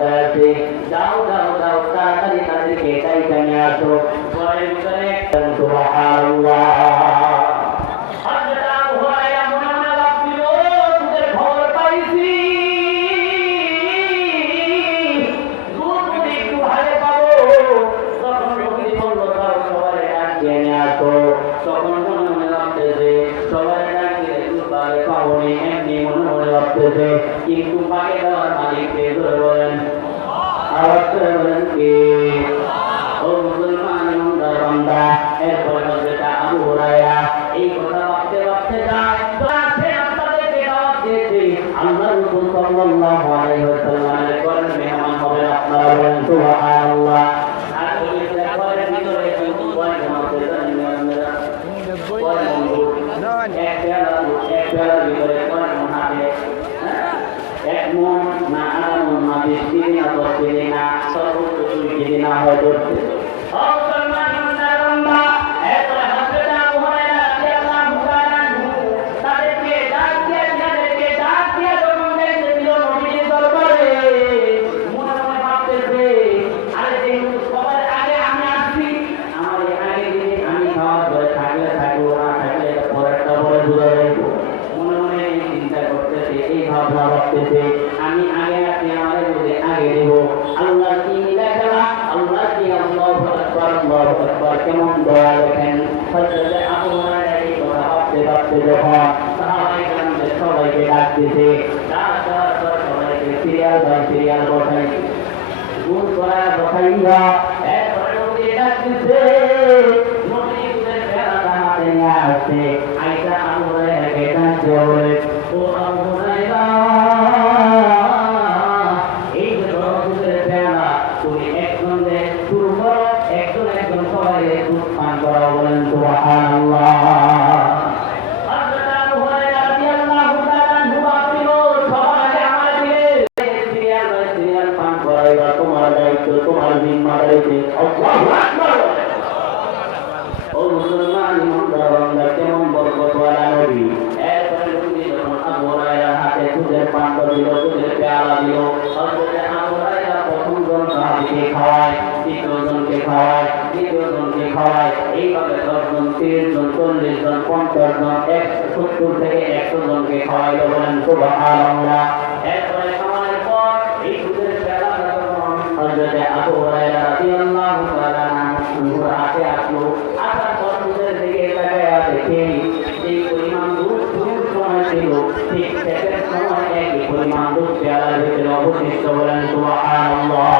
অবস্থায় আছে, যাও যাও যাও তাড়াতাড়ি তাদেরকে এটাই জানিয়ে আসো। ঘরের ভিতরে সুবহানাল্লাহ। তখন মনে মনে ভাবতেছে সবাই ডাকিয়ে দুবারে পাবনি এমনি মনে মনে ভাবতেছে, কিন্তু পাকে দেওয়ার মালিক কে ধরে বলেন, আওয়াজ করে বলেন কে? ও মুসলমান ইমানদার বান্দা। এরপরে হযরত আবু হুরায়রা এই কথা ভাবতে ভাবতে যায় আপনাদেরকে দাওয়াত দিয়েছে আল্লাহর রাসূল সাল্লাল্লাহু আলাইহি ওয়াসাল্লামের ঘরের মেহমান হবেন আপনারা, বলেন সুবহানাল্লাহ। আর ওই ঘরের ভিতরে কিন্তু কয়জন আছে জানেন আপনারা? এক পেয়ালার ভিতরে কয়জন হাতে? এক মন না আধা মন না 20 কেজি না 10 কেজি না সর্বোচ্চ 2 কেজি না হয় ধরতে। আমি আগে আছি আমাদের মধ্যে আগে দেব। আল্লাহ কি দেখলা, আল্লাহ কি আল্লাহু আকবার আল্লাহু আকবার কেমন দয়া দেখেন। হযরত আবু হুরায়রা এই কথা ভাবতে ভাবতে যখন সাহাবায়ে কেরামদের সবাইকে ডাকতেছে, সবাইকে সিরিয়াল বাই সিরিয়াল বসাইছে, গুণ করা বসাইয়া এরপরে নবী ডাকতেছে, নবী দুধের পেয়ালাটা হাতে নিয়ে আসছে। আয়েশা আবু হুরায়রাকে ডাকতে বলে, ও আবু হুরায়রা, এই যে দুধের পেয়ালা তুমি একজনকে শুরু করো, একজন একজন সবাই দুধ পান করা, বলেন সুবহানাল্লাহ। তোমার দায়িত্ব, তোমার জিম্মার দায়িত্ব। আল্লাহু আকবার। ও মুসলমান ইমানদার বান্দা, কেমন বরকতওয়ালা নবী। এরপরে নবী যখন আবু হুরায়রার হাতে দুধের পান দিল, দুধের পেয়ালা দিল, হযরত আবু হুরায়রা প্রথম জন সাহাবীকে খাওয়ায়, দ্বিতীয় জনকে খাওয়ায়, তৃতীয় জনকে খাওয়ায়, এইভাবে 10 জন, 30 জন, 40 জন, 50 জন, 70 থেকে 100 জনকে খাওয়াইল, বলেন সুবহানাল্লাহ। এরপরে খাওয়ানোর পর এই দুধের পেয়ালাটা যখন হযরত আবু হুরায়রা রাদিয়াল্লাহু তাআলা আনহুর হাতে আসলো, আসার পর দুধের দিকে তাকায়া দেখে যে পরিমাণ দুধ দুধের সময় ছিল, ঠিক সেটার সময় একই পরিমাণ দুধ পেয়ালার ভিতরে অবশিষ্ট, বলেন সুবহানাল্লাহ।